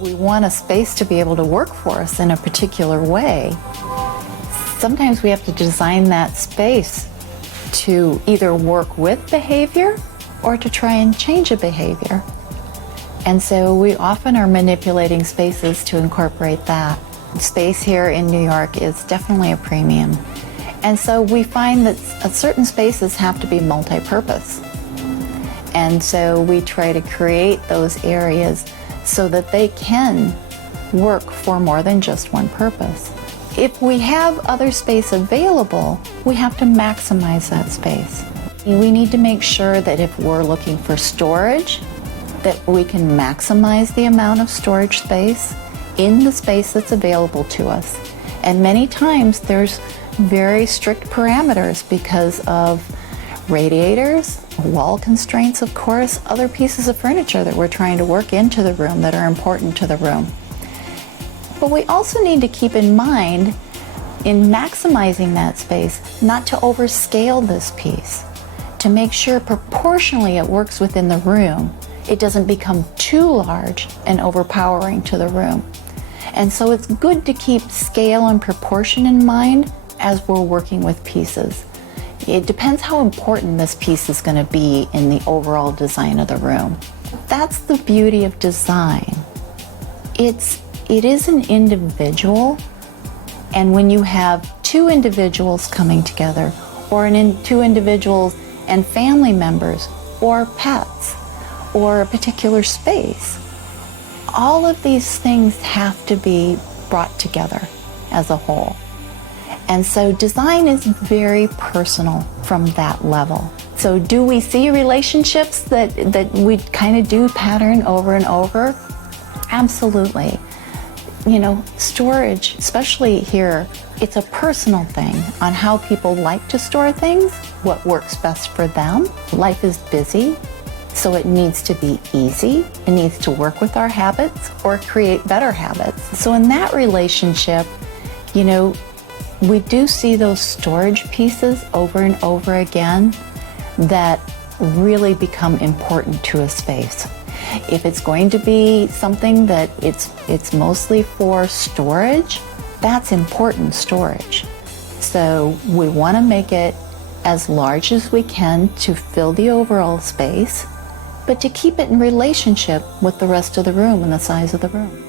We want a space to be able to work for us in a particular way. Sometimes we have to design that space to either work with behavior or to try and change a behavior. And so we often are manipulating spaces to incorporate that. Space here in New York is definitely a premium. And so we find that certain spaces have to be multi-purpose. And so we try to create those areas so that they can work for more than just one purpose. If we have other space available, we have to maximize that space. We need to make sure that if we're looking for storage, that we can maximize the amount of storage space in the space that's available to us. And many times there's very strict parameters because of radiators, wall constraints, of course, other pieces of furniture that we're trying to work into the room that are important to the room. But we also need to keep in mind, in maximizing that space, not to overscale this piece, to make sure proportionally it works within the room. It doesn't become too large and overpowering to the room. And so it's good to keep scale and proportion in mind as we're working with pieces. It depends how important this piece is going to be in the overall design of the room. That's the beauty of design. It is an individual, and when you have two individuals coming together, or two individuals and family members, or pets, or a particular space, all of these things have to be brought together as a whole. And so design is very personal from that level. So do we see relationships that we kind of do pattern over and over? Absolutely. You know, storage, especially here, it's a personal thing on how people like to store things, what works best for them. Life is busy, so it needs to be easy. It needs to work with our habits or create better habits. So in that relationship, you know, we do see those storage pieces over and over again that really become important to a space. If it's going to be something that it's mostly for storage, that's important storage. So we want to make it as large as we can to fill the overall space, but to keep it in relationship with the rest of the room and the size of the room.